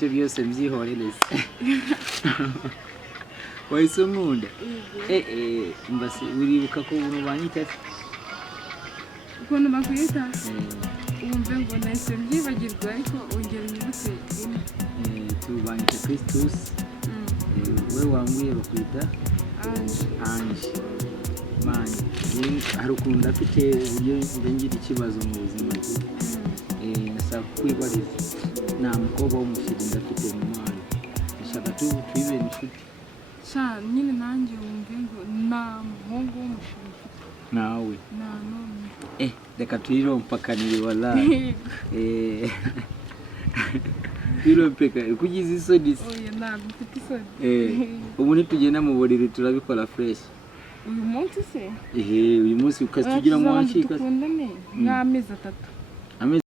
mfite byose mbyihorereze wahise unkunda mbasi uribuka ko ubu banyita ukuntu bakwita wumve ngo nahise mbyibagirwa ariko ongera unyibutse tubanyita Christus we wambwiye bakwita Ange mani hari ukuntu ndafite uburyo ngira ikibazo mu buzima nasaba kwibariza nta mukobwa w'umushyiri ndafite mu mwana ndashaka twibere inshuti cyane nyine nanjye wumve ngo nta muhungu w'umushyiri nawe nta n'umwe reka turirompakanire wallahi turirompakanire kugize isoni oya ntabwo mfite isoni ubu ntitugenda mu buriri turabikora fresh uyu munsi se uyu munsi ukatugira mu washika tukundane nk'amezi 3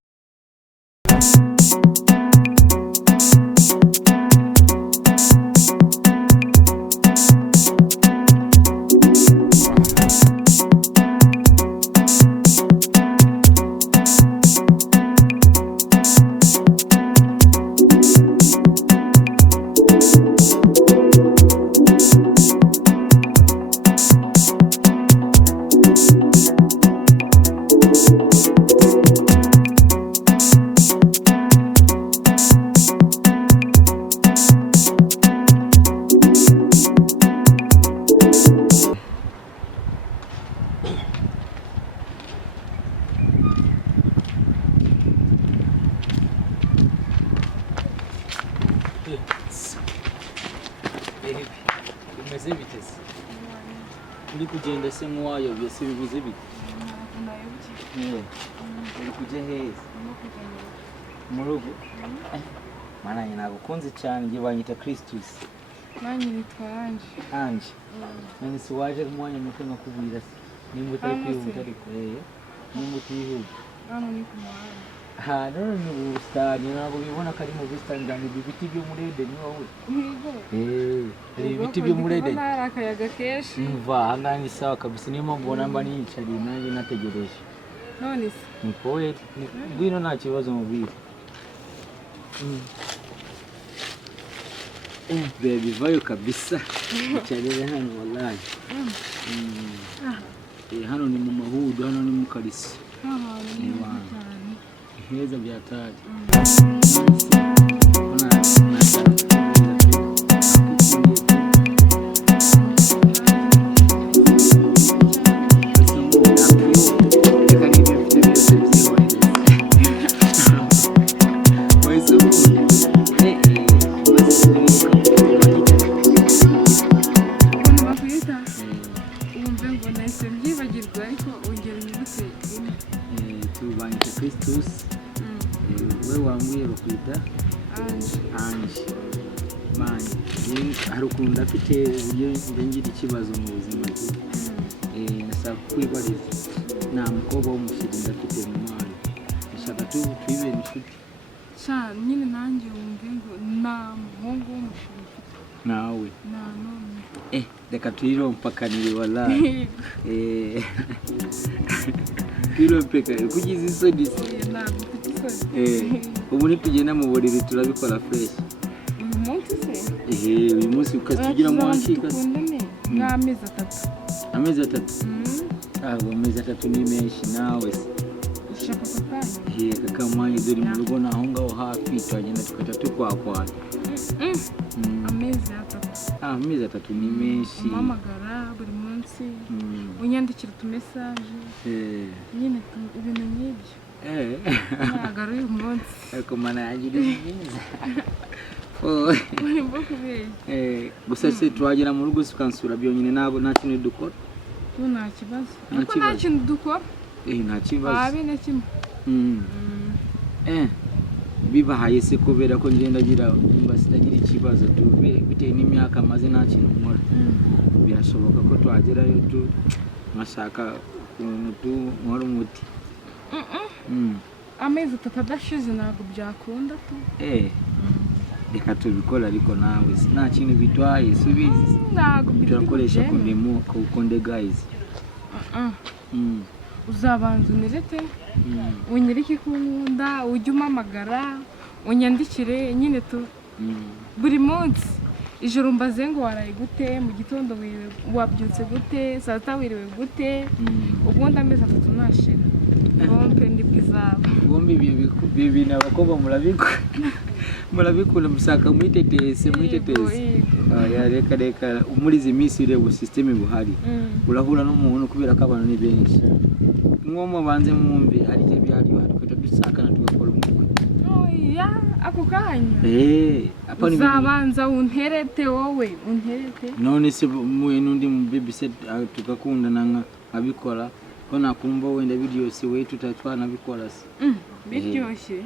bimeze bite se uri kugenda se nk'uwayobye se bimeze bite uri kujya heza mu rugo mana njye nagukunze cyane njye banyita Christus nanjye nitwa Ange none se waje kumwanya muto nkakubwira se nimba utari kwihuta ariko nimba utihuta hano ni ku muhanda none ni ubusitani ntabwo bibona ko ari mu busitani ndanga ibiti byo muri Edeni wowe hari ibiti byo muri Edeni hari akayaga kenshi mva ahangaha ni sawa kabisa niyo mpamvu ubona mba niyicariye nanjye nategereje none se ni poet ngwino nta kibazo mubwira baby vayo kabisa cyarere hano wallahi hano ni mu mahudu hano ni mu karisi heza byataje tubanyita Christus we wambwiye bakwita Ange mani hari ukuntu ndafite uburyo ngira ikibazo mu buzima nasaba kwibariza nta mukobwa w'umushyiri ndafite mu mwana ndashaka twibere inshuti cyane nyine nanjye wumve ngo nta muhungu w'umushyiri nawe nta n'umwe reka turirompakanire wallahi turirompakanire kugize isoni ntabwo mfite isoni ubu ntitugenda mu buriri turabikora fresh uyu munsi se uyu munsi ukatugira mu washika tukundane nk'amezi 3 amezi 3 amezi 3 ni menshi nawe se ushaka kakanya kakamanya dore mu rugo naho ngaho hafi twagenda tukaca tukwakwana amezi 3 ni menshi umpamagara buri munsi unyandikira utumesaje nyine ibintu nk'ibyo ntabwo ari uyu munsi ariko mana yagira neza urimo kubeshya gusa se twagera mu rugo tukansura byonyine ntabwo nta kintu dukora nta kibazo ariko nta kintu dukora nta kibazo na kimwe bibahaye se kubera ko ngenda ngira sitagira ikibazo bitewe n'imyaka maze nta kintu nkora birashoboka ko twagerayo nkashaka ukuntu nkora umuti amezi 3 adashize ntabwo byakunda tu reka tubikora ariko nawe nta kintu bitwaye subizi ntabwo turakoresha konde guys uzabanza unirete unyereke ko nkunda ujye umpamagara unyandikire nyine buri munsi ijoro mbaze ngo waraye gute, mu gitondo wabyutse gute, saa sita wiriwe gute, ubundi amezi 3 nashira bombe ndi bwizaba. Bombe ibyo bintu abakobwa murabikunda musaka mwitetese. Reka muri izi minsi rero system buhari urahura n'umuntu kubera ko abantu ni benshi, mwomo banze mwumve ari je byariyo twita dusakana tugakora umukwe. Ako kanya apa ni uzabanza unterete wowe unterete none se muye n'undi mu babysit tugakundana nkabikora ko nakumva wenda byose we tutatwana bikora se biryoshye.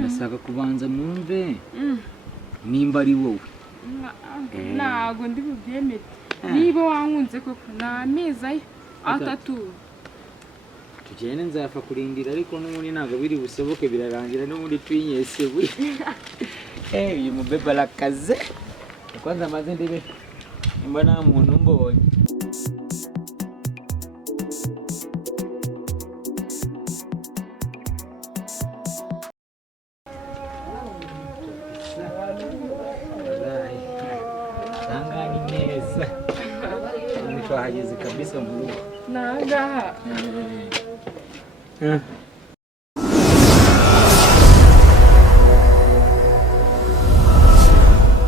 Nasaka kubanza mwumve nimba ari wowe. Ntago ndi bubyemere niba wankunze koko n'amezi 3 tugende nzafa kurindira ariko n'ubundi ntago biri busoboke birarangira n'ubundi twinyese buri uyu mubebe arakaze kwanza maze ndebe nimba nta muntu mbonye. Sangani neza twahageze kabisa mu rugo nangaha